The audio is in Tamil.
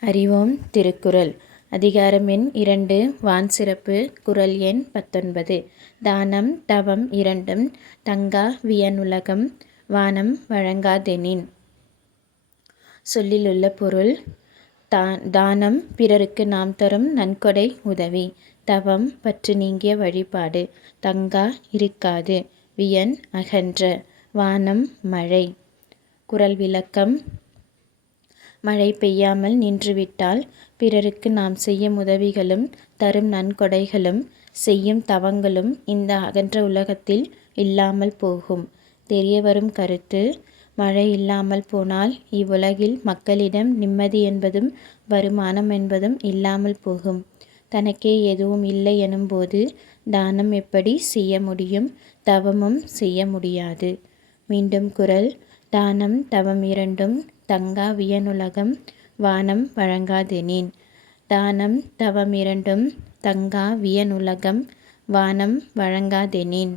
அறிவோம் திருக்குறள். அதிகாரம் எண் இரண்டு வான் சிறப்பு குறள் எண் பத்தொன்பது. தானம் தவம் இரண்டும் தங்கா வியனுலகம் வானம் வழங்காதெனின். சொல்லிலுள்ள பொருள் தா தானம் பிறருக்கு நாம் தரும் நன்கொடை உதவி. தவம் பற்று நீங்கிய வழிபாடு. தங்கா இருக்காது வியன் அகன்ற. வானம் மழை. குரல் விளக்கம் மழை பெய்யாமல் நின்றுவிட்டால் பிறருக்கு நாம் செய்யும் உதவிகளும் தரும் நன்கொடைகளும் செய்யும் தவங்களும் இந்த அகன்ற உலகத்தில் இல்லாமல் போகும். தெரியவரும் கருத்து மழை இல்லாமல் போனால் இவ்வுலகில் மக்களிடம் நிம்மதி என்பதும் வருமானம் என்பதும் இல்லாமல் போகும். தனக்கே எதுவும் இல்லை எனும்போது தானம் எப்படி செய்ய முடியும் தவமும் செய்ய முடியாது. மீண்டும் குரல் தானம் தவம் இரண்டும் தங்கா வியனுலகம் வானம் வழங்காதெனின். தானம் தவமிரண்டும் தங்கா வியனுலகம் வானம் வழங்காதெனின்.